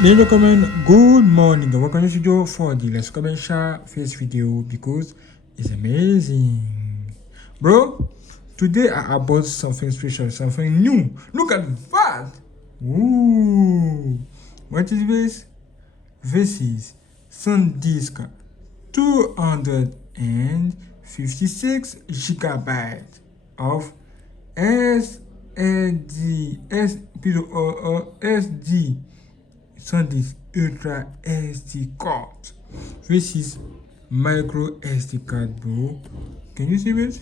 Ladies and gentlemen, good morning and welcome to studio for the Let's Come and Share face video because it's amazing. Bro, today I bought something special, something new. Look at that! Ooh! What is this? This is SanDisk 256 gigabytes of SD SanDisk Ultra SD card. This is micro SD card, bro. Can you see this?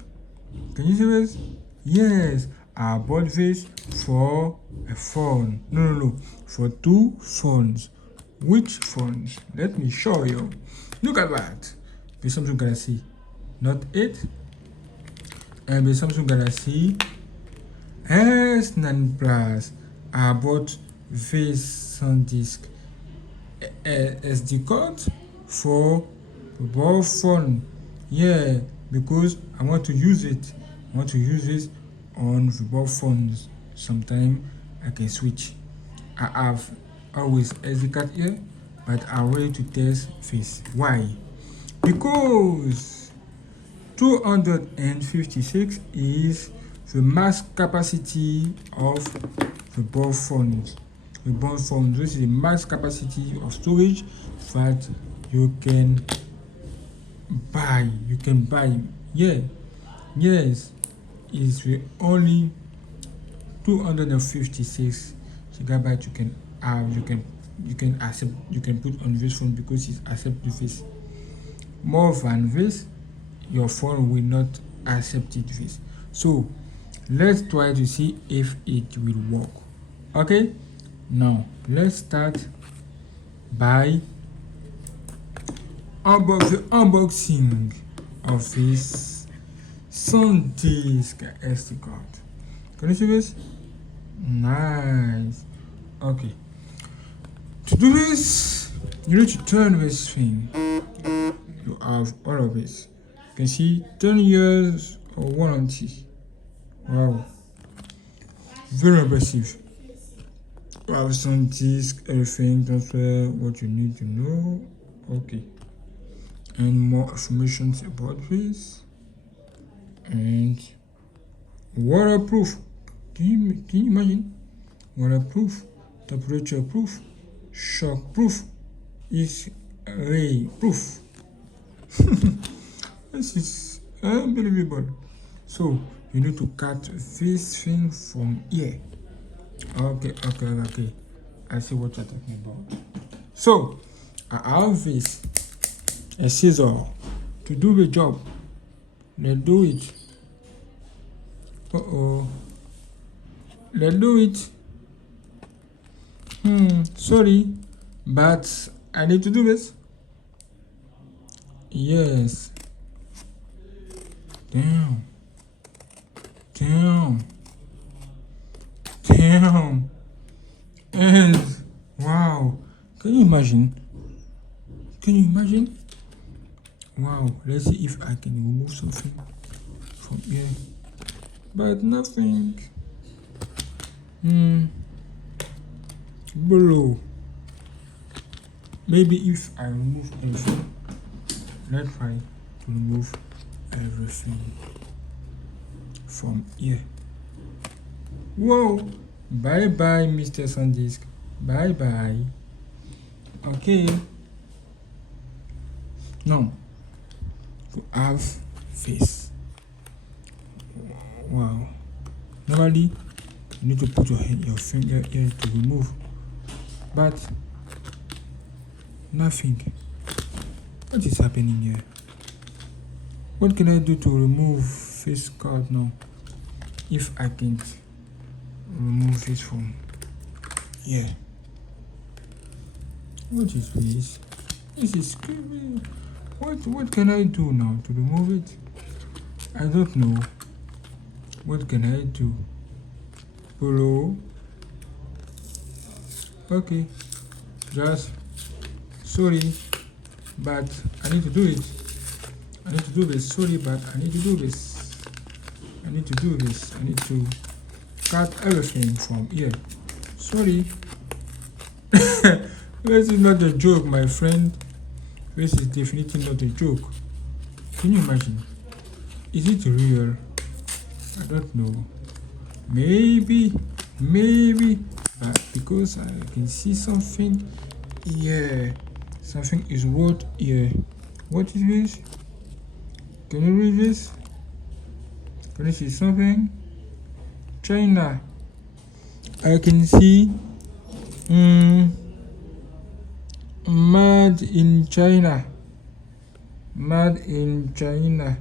Can you see this? Yes, I bought this for a phone. No. For two phones. Which phones? Let me show you. Look at that. The Samsung Galaxy Note 8 and the Samsung Galaxy S9 Plus. I bought this SanDisk SD card for both phone. Yeah, because I want to use it. I want to use this on the both phones. Sometime I can switch. I have always SD card here, but I'm ready to test this. Why? Because 256 is the max capacity of the both phones. The both phones. This is the max capacity of storage that you can buy. Yeah. Yes. It's the only 256 gigabytes you can have. You can accept. You can put on this phone because it's accept this. More than this, your phone will not accept this. So let's try to see if it will work. Okay, now let's start by the unboxing of this SanDisk SD card. Can you see this? Nice. Okay, to do this you need to turn this thing. You have all of this. You can see 10 years of warranty. Wow, very impressive. You have SanDisk, everything, transfer what you need to know. Okay, and more information about this. And waterproof. Can you imagine? Waterproof, temperature proof, shock proof, X-ray proof. This is unbelievable. So you need to cut this thing from here. Okay. I see what you're talking about. So I have this a scissor to do the job. Let's do it. Let's do it. Sorry, but I need to do this. Yes. Damn. And wow. Can you imagine? Wow. Let's see if I can remove something from here. But nothing. Below. Maybe if I remove everything. Let's try to remove everything from here. Whoa, bye bye Mr. SanDisk, bye bye. Okay, now to have this. Wow, normally you need to put your finger here to remove, but nothing. What is happening here? What can I do to remove this card now? If I can't remove this from here. What is this? This is scary. What can I do now to remove it? I don't know. What can I do? Below. Okay. Just sorry, but I need to do it. I need to do this. Sorry, but I need to do this. I need to cut everything from here. Sorry. This is not a joke, my friend. This is definitely not a joke. Can you imagine? Is it real? I don't know. Maybe, but because I can see something here. Something is wrote here. What is this? Can you read this? Can you see something? China. I can see made in China. Made in China.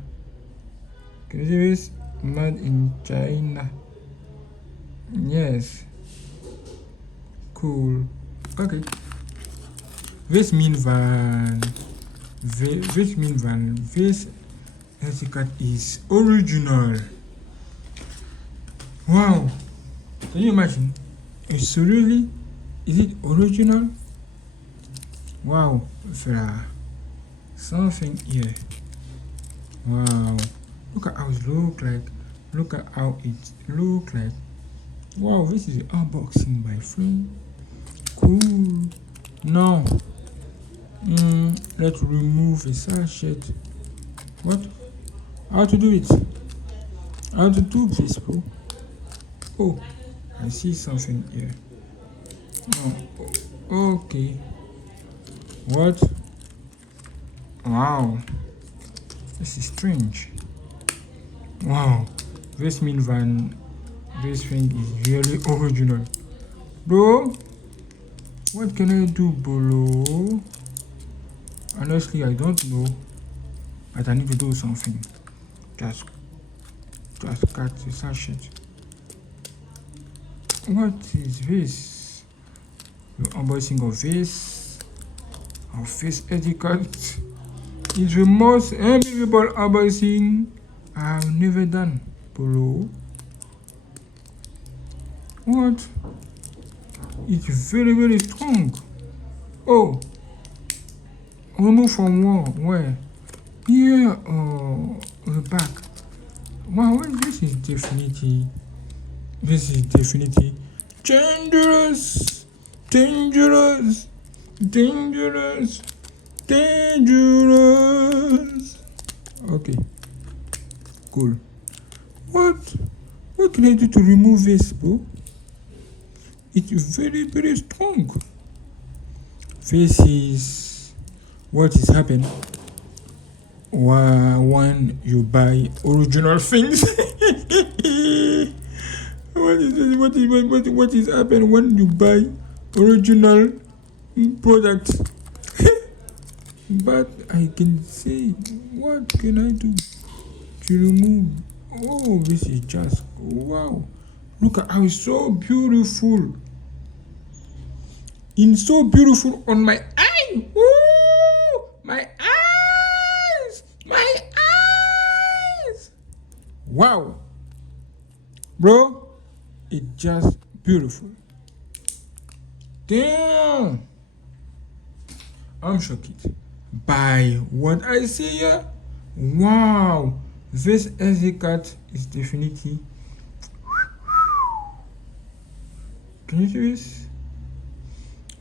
Can you see this? Made in China. Yes. Cool. Okay. This means that this etiquette is original. Wow. Can you imagine? It's really, is it original? Wow. Something here. Wow. Look at how it look like. Look at how it look like. Wow, this is unboxing, my friend. Cool. Now, let's remove the sachet. What? How to do it? How to do this, bro? Oh, I see something here. Oh, okay. What? Wow. This is strange. Wow. This means that this thing is really original. Bro, what can I do, bro? Honestly, I don't know. But I need to do something. Just cut the sachet. What is this? The unboxing of this. Of this etiquette. It's the most unbelievable unboxing I've never done, bro. What? It's very strong. Oh, remove from where? Here, the back. Wow, this is definitely dangerous. Okay, cool. What can I do to remove this, bro? It's very strong. This is what is happening when you buy original things. What is happening when you buy original products? But I can say, what can I do to remove? Oh, this is just wow. Look at how it's so beautiful. It's so beautiful on my eye. Ooh, my eyes. Wow. Bro, it's just beautiful. Damn. I'm shocked by what I see here. Wow. This SD card is definitely. Can you see this?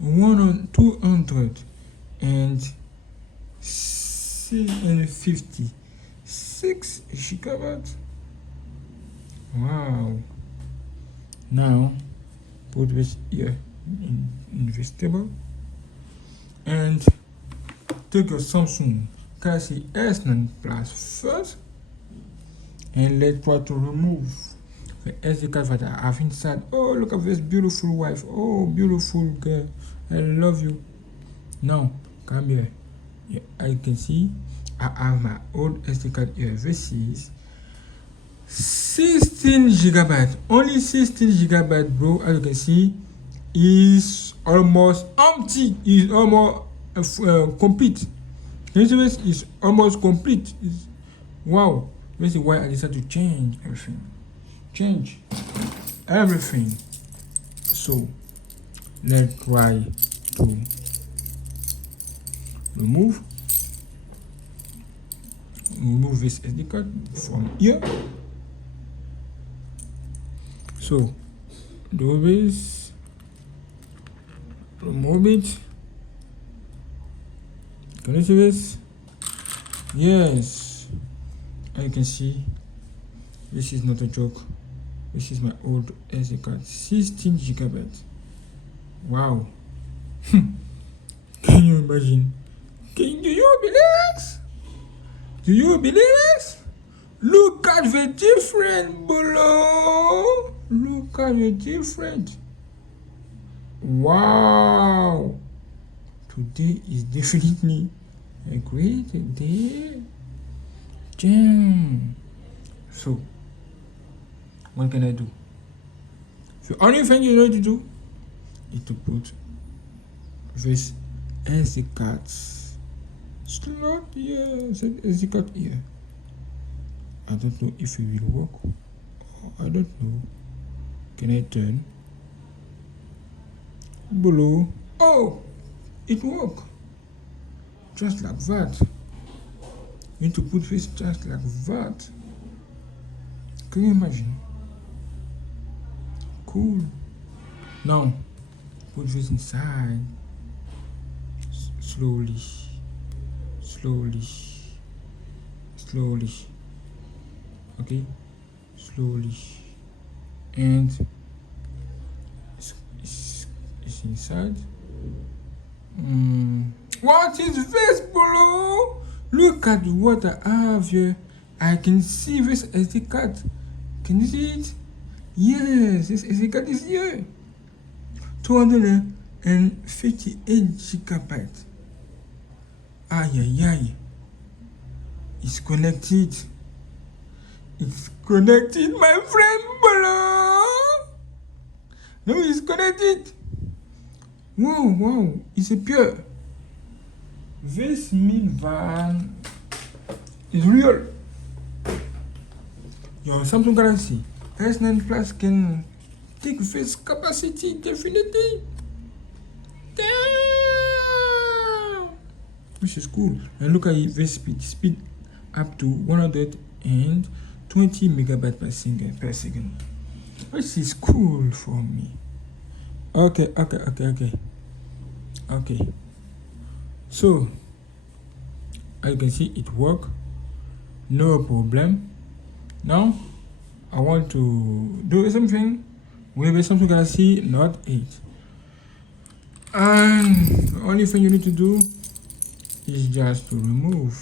256 gigabytes. Wow. Now put this here in this table and take your Samsung Galaxy S9 Plus first, and let's try to remove the SD card that I have inside. Oh, look at this beautiful wife. Oh, beautiful girl. I love you. Now, come here. Yeah, I can see I have my old SD card here. This is 16 gigabytes. Only 16 gigabytes, bro. As you can see, is almost empty. Is almost complete. This is almost complete. Wow. This is why I decided to change everything. So let's try to remove this SD card from here. So do this, remove it, Can you see this? Yes. As you can see, this is not a joke. This is my old SD card, 16 gigabytes. Wow. Can you imagine? Do you believe this? Do you believe this? Look at the difference below. Look at the difference. Wow. Today is definitely a great day. Damn. So, what can I do? The only thing you need to do is to put this SD cards slot here, SD card here. I don't know if it will work. I don't know. Can I turn below? Oh, it works. Just like that. You need to put this just like that. Can you imagine? Cool. Now, put this inside. Slowly. Okay? Slowly. And it's inside. What is this below? Look at what I have here. I can see this SD card. Can you see it? Yes, this SD card is here. 258 gigabytes. Ay. It's connected. It's connected, my friend below. No, it's connected. Wow. It's a pure. This minivan is real. Your Samsung Galaxy S9 Plus can take this capacity definitely. Damn! This is cool. And look at this speed up to 120 megabytes per second. This is cool for me. Okay. So, as you can see, it works. No problem. Now, I want to do something with the Samsung Galaxy Note 8. And the only thing you need to do is just to remove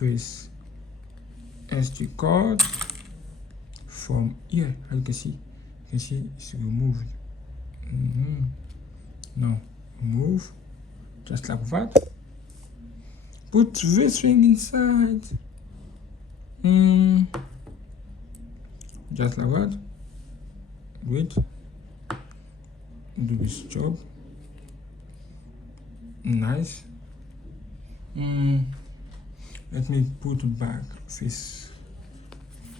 this SD card from here. As you can see, it's removed. Now, remove, just like that. Put this thing inside. Just like that. Wait. Do this job. Nice. Let me put back this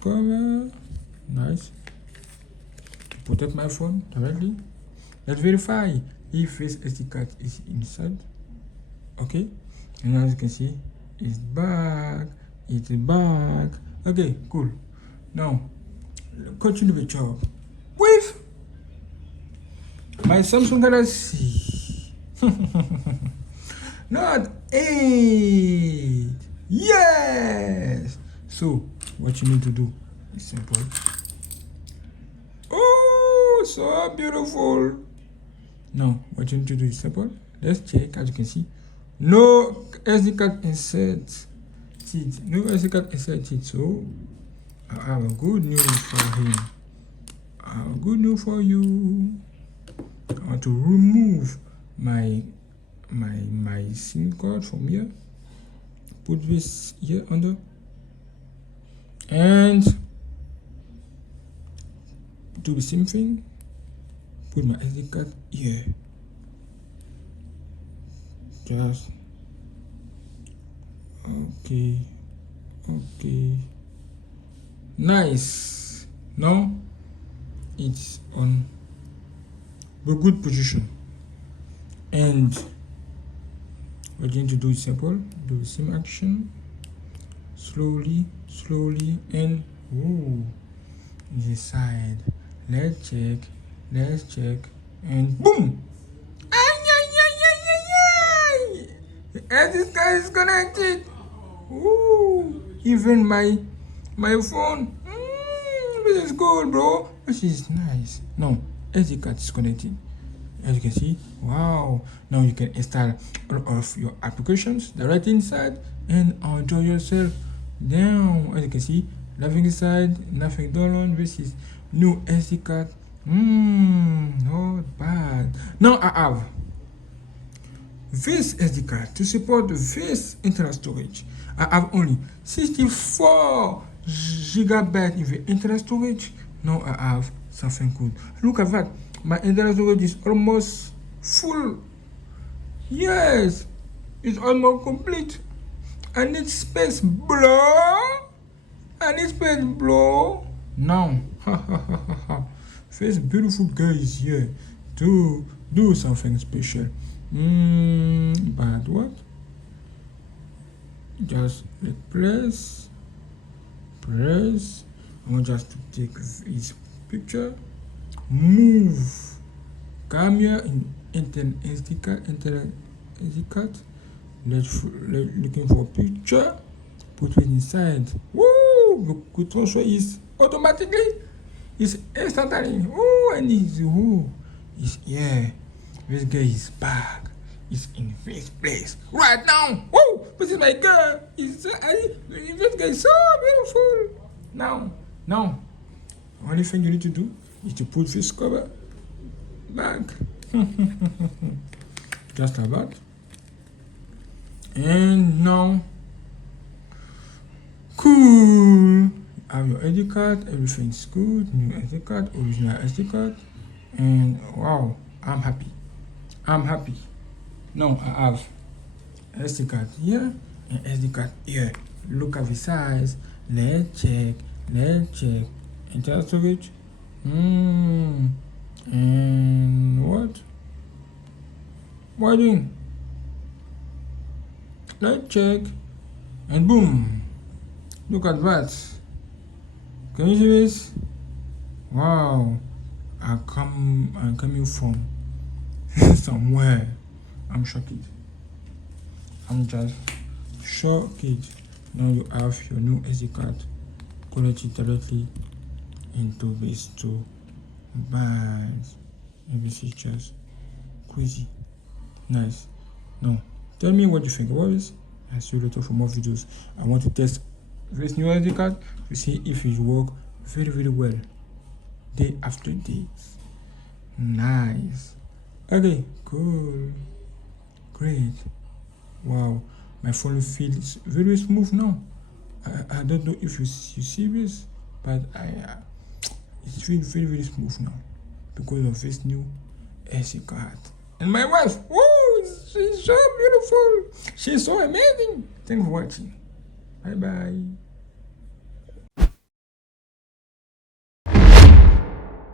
cover. Nice. Protect my phone directly. Let's verify if this SD card is inside. Okay. And as you can see, it's back. Okay, cool. Now, continue the job with my Samsung Galaxy Note 8. Yes. So, what you need to do is simple. Oh, so beautiful. Now, what you need to do is simple. Let's check. As you can see, no SD card inserted. So I have a good news for him. I have a good news for you. I want to remove my SIM card from here. Put this here under and do the same thing. Put my SD card here. Just okay. Nice. Now it's on the good position. And what you need to do is simple. Do the same action. Slowly, and this side. Let's check, and boom! And this guy is connected. Ooh, even my phone. This is good, bro. This is nice. No, SD card is connected. As you can see, wow. Now you can install all of your applications directly inside and enjoy yourself. Down, as you can see, nothing inside, nothing download. This is new SD card. Not bad. Now I have this SD card to support this internal storage. I have only 64 gigabytes in the internal storage. Now I have something good. Look at that. My internal storage is almost full. Yes, it's almost complete. I need space, bro. I need space, bro. Now, this beautiful guy is here to do something special. But what? Just press. I want just to take his picture. Move. Come here in internal SD card. Let's looking for a picture. Put it inside. Woo! The could transfer is automatically. It's instantly. Oh, and it's yeah. This guy is back. He's in this place right now. Woo! This is my girl. This guy is so beautiful. Now, only thing you need to do is to put this cover back. Just like that. And now, cool. You have your SD card. Everything's good. New SD card, original SD card, and wow, I'm happy. Now I have SD card here and SD card here. Look at the size. Let's check. Internal storage. And what? What are you doing? Let's check. And boom. Look at that. Can you see this? Wow. I'm coming from somewhere. I'm shocked. I'm just shocked. Now you have your new SD card connected directly into these two bands. And this is just crazy. Nice. Now, tell me what you think about this. I'll see you later for more videos. I want to test this new SD card to see if it works very well. Day after day. Nice. Okay, cool. Great. Wow. My phone feels very smooth now. I don't know if you see this, but it feels very smooth now because of this new SD card. And my wife, whoa, she's so beautiful. She's so amazing. Thanks for watching. Bye.